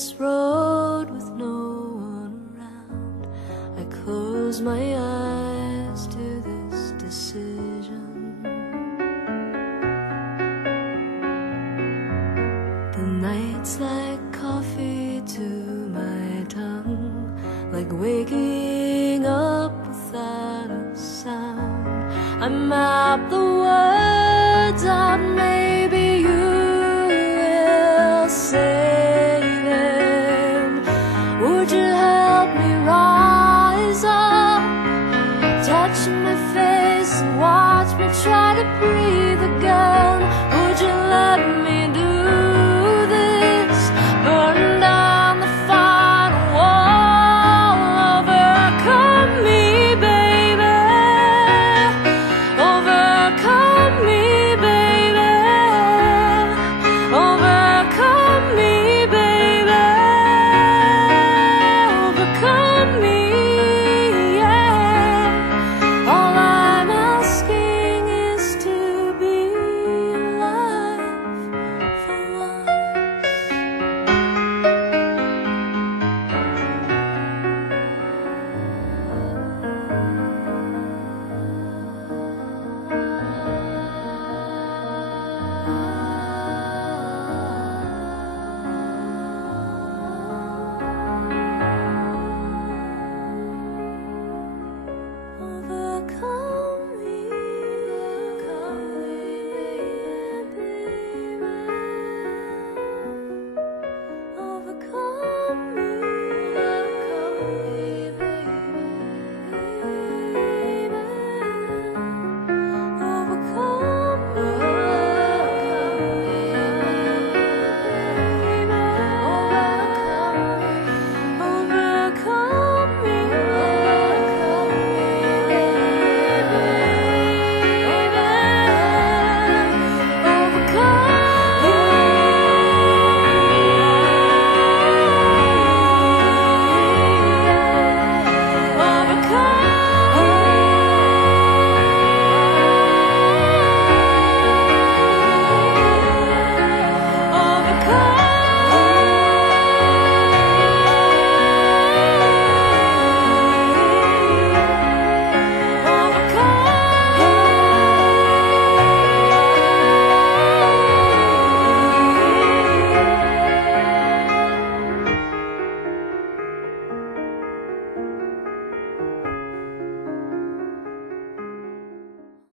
this road with no one around, I close my eyes to this decision. The night's like coffee to my tongue, like waking up without a sound. I map the words out, maybe you will say them. Would you help me rise up, touch my face and watch me try to breathe again? Would you let me do this, burn down the final wall? Overcome me, baby, overcome me, baby, overcome me, baby, overcome me, yeah. All I'm asking is to be alive for once. Overcome